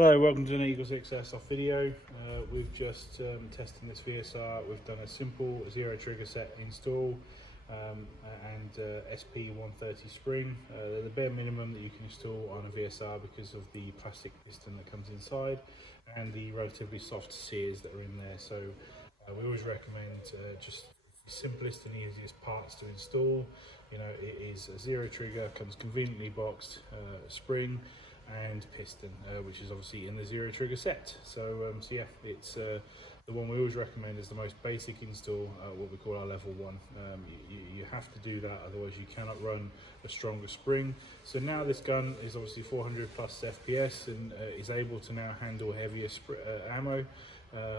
Hello, welcome to an Eagle 6 Airsoft video. We've just testing this VSR. We've done a simple zero trigger set install and SP130 spring. They're the bare minimum that you can install on a VSR because of the plastic piston that comes inside and the relatively soft sears that are in there. So we always recommend just the simplest and easiest parts to install. You know, it is a zero trigger, comes conveniently boxed, spring and piston, which is obviously in the zero trigger set. So yeah, it's the one we always recommend is the most basic install, what we call our level one. You have to do that, otherwise you cannot run a stronger spring. So now this gun is obviously 400 plus FPS and is able to now handle heavier ammo,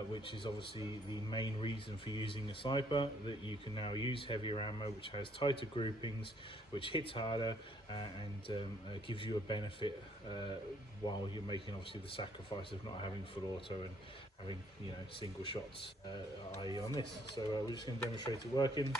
which is obviously the main reason for using a sniper, that you can now use heavier ammo which has tighter groupings, which hits harder and gives you a benefit while you're making obviously the sacrifice of not having full auto and having, you know, single shots, i.e. on this. So we're just going to demonstrate it working.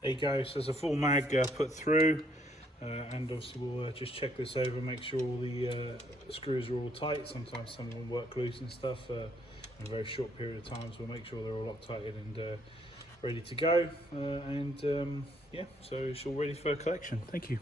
There you go, so there's a full mag put through, and obviously we'll just check this over, make sure all the screws are all tight. Sometimes some of them work loose and stuff in a very short period of time, so we'll make sure they're all Loctited and ready to go. Yeah, so it's all ready for collection. Thank you.